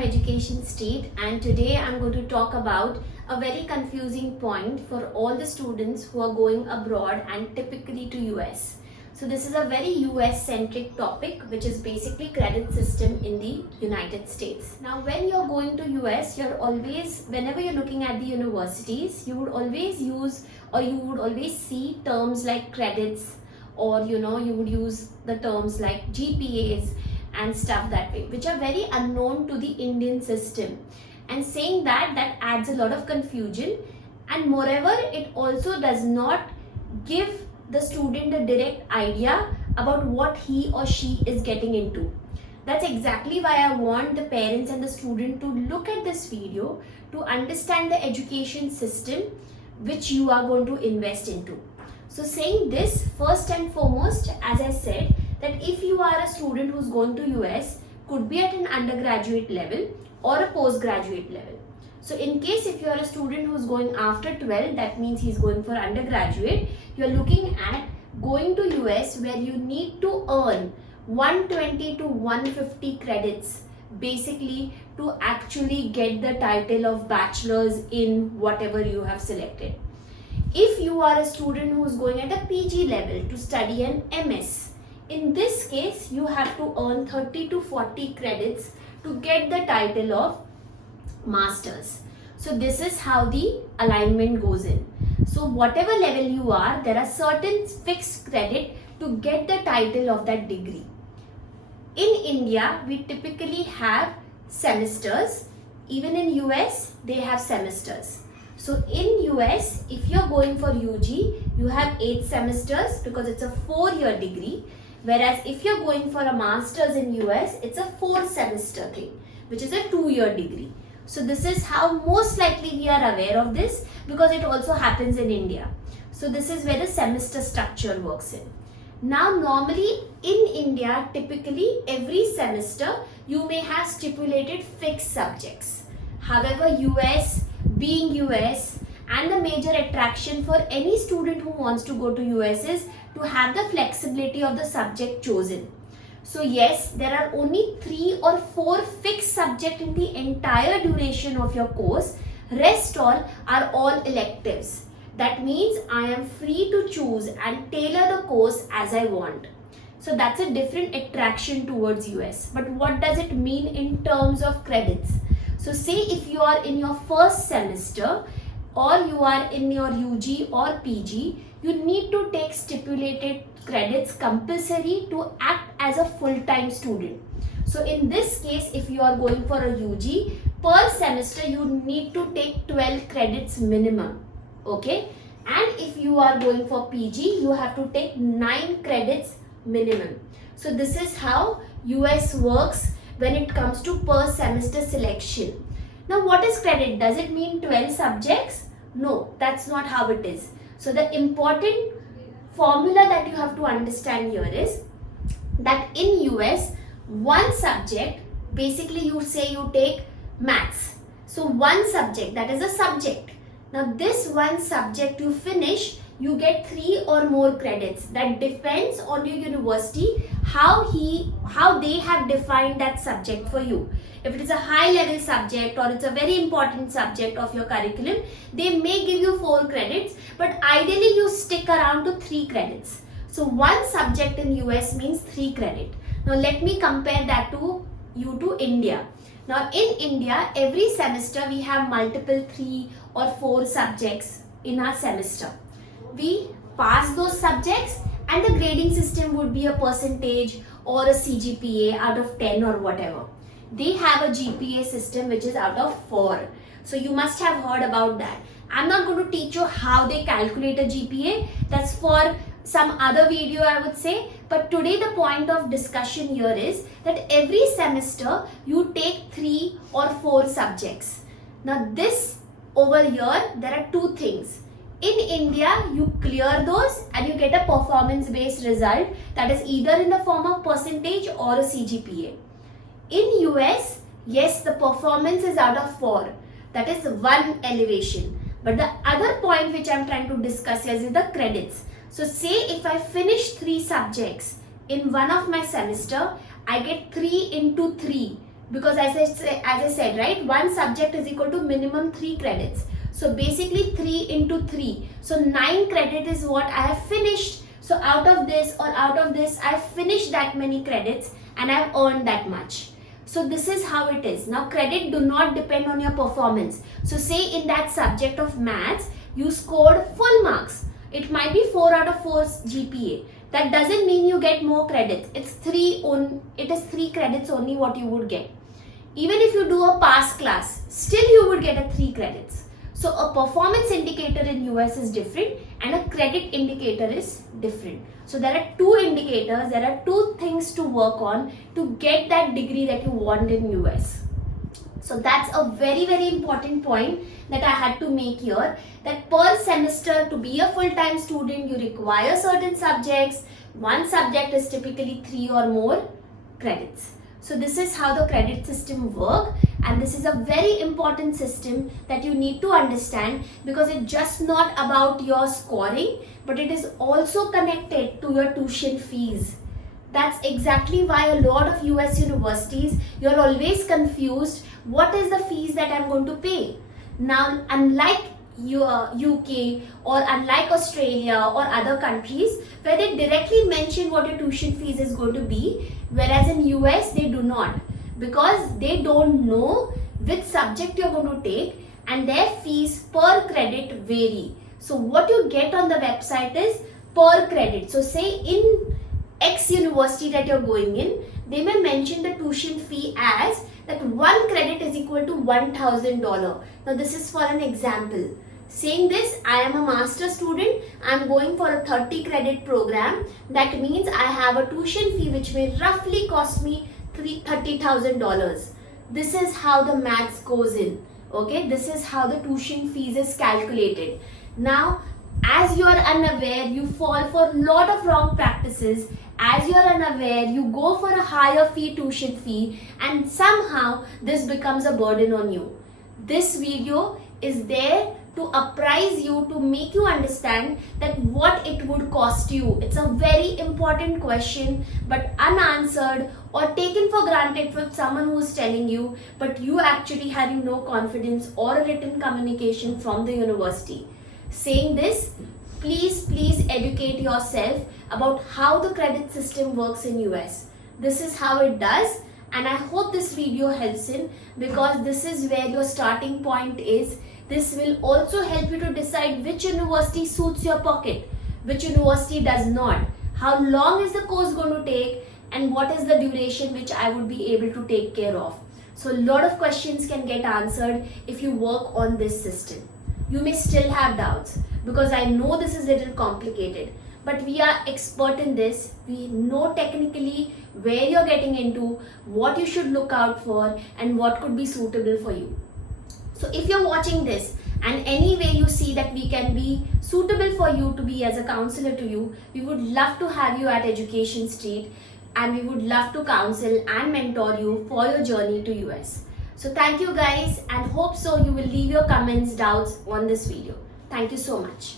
from Education State, and today I'm going to talk about a very confusing point for all the students who are going abroad and typically to US. So this is a very US centric topic, which is basically credit system in the United States. Now when you're going to US, whenever you're looking at the universities, you would always use or you would always see terms like credits, or you would use the terms like GPAs and stuff that way, which are very unknown to the Indian system, and saying that adds a lot of confusion, and moreover it also does not give the student a direct idea about what he or she is getting into. That's exactly why I want the parents and the student to look at this video to understand the education system which you are going to invest into. So saying this, first and foremost, as I said, that if you are a student who's going to US, could be at an undergraduate level or a postgraduate level. So in case if you are a student who's going after 12, that means he's going for undergraduate, you're looking at going to US where you need to earn 120 to 150 credits basically to actually get the title of bachelor's in whatever you have selected. If you are a student who's going at a PG level to study an MS, in this case you have to earn 30 to 40 credits to get the title of masters. So this is how the alignment goes in. So whatever level you are, there are certain fixed credit to get the title of that degree. In India, we typically have semesters. Even in US, they have semesters. So in US, if you're going for UG, you have 8 semesters because it's a 4-year degree. Whereas if you're going for a master's in US, it's a 4-semester thing, which is a 2-year degree. So this is how most likely we are aware of this, because it also happens in India. So this is where the semester structure works in. Now normally in India, typically every semester you may have stipulated fixed subjects. However, US being US, and the major attraction for any student who wants to go to US is to have the flexibility of the subject chosen. So yes, there are only 3 or 4 fixed subjects in the entire duration of your course. Rest all are all electives. That means I am free to choose and tailor the course as I want. So that's a different attraction towards US. But what does it mean in terms of credits? So say if you are in your first semester or you are in your UG or PG, you need to take stipulated credits compulsory to act as a full-time student. So in this case, if you are going for a UG, per semester you need to take 12 credits minimum. Okay? And if you are going for PG, you have to take 9 credits minimum. So this is how US works when it comes to per semester selection. Now what is credit? Does it mean 12 subjects? No, that's not how it is. So the important formula that you have to understand here is that in US, one subject, basically you say you take maths. So one subject, that is a subject. Now this one subject you finish, you get 3 or more credits. That depends on your university, how they have defined that subject for you. If it is a high level subject or it's a very important subject of your curriculum, they may give you 4 credits, but ideally you stick around to 3 credits. So one subject in US means 3 credit. Now let me compare that to India. Now in India, every semester we have multiple 3 or 4 subjects in our semester. We pass those subjects and the grading system would be a percentage or a CGPA out of 10 or whatever. They have a GPA system which is out of 4. So you must have heard about that. I'm not going to teach you how they calculate a GPA. That's for some other video, I would say. But today the point of discussion here is that every semester you take 3 or 4 subjects. Now this over here, there are 2 things. In India, you clear those and you get a performance-based result, that is either in the form of percentage or a CGPA. In US, yes, the performance is out of 4. That is one elevation. But the other point which I am trying to discuss here is the credits. So say if I finish 3 subjects in one of my semester, I get 3 into 3. because as I said, right, one subject is equal to minimum 3 credits. So basically 3 into 3. So 9 credit is what I have finished. So out of this I have finished that many credits and I have earned that much. So this is how it is. Now credit do not depend on your performance. So say in that subject of maths, you scored full marks. It might be 4 out of 4 GPA. That doesn't mean you get more credits. It is 3 credits only what you would get. Even if you do a pass class, still you would get a 3 credits. So a performance indicator in US is different and a credit indicator is different. So there are 2 indicators, there are 2 things to work on to get that degree that you want in US. So that's a very, very important point that I had to make here, that per semester to be a full-time student, you require certain subjects. One subject is typically 3 or more credits. So this is how the credit system works, and this is a very important system that you need to understand, because it's just not about your scoring, but it is also connected to your tuition fees. That's exactly why a lot of US universities, you're always confused, what is the fees that I'm going to pay? Now, unlike UK or unlike Australia or other countries where they directly mention what your tuition fees is going to be, whereas in US they do not, because they don't know which subject you're going to take and their fees per credit vary. So what you get on the website is per credit. So say in X university that you're going in, they may mention the tuition fee as that 1 credit is equal to $1,000. Now this is for an example. Saying this, I am a master student, I am going for a 30 credit program. That means I have a tuition fee which may roughly cost me $30,000. This is how the maths goes in. Okay, this is how the tuition fees is calculated. Now, as you are unaware, you fall for a lot of wrong practices. As you are unaware, you go for a higher tuition fee, and somehow this becomes a burden on you. This video is there to apprise you, to make you understand that what it would cost you. It's a very important question, but unanswered or taken for granted from someone who is telling you, but you actually having no confidence or a written communication from the university. Saying this, please educate yourself about how the credit system works in US. This is how it does, and I hope this video helps in, because this is where your starting point is. This will also help you to decide which university suits your pocket, which university does not, how long is the course going to take, and what is the duration which I would be able to take care of. So a lot of questions can get answered if you work on this system. You may still have doubts, because I know this is a little complicated, but we are expert in this. We know technically where you're getting into, what you should look out for, and what could be suitable for you. So if you're watching this and any way you see that we can be suitable for you to be as a counselor to you, we would love to have you at Education Street, and we would love to counsel and mentor you for your journey to US. So thank you guys, and hope so you will leave your comments, doubts on this video. Thank you so much.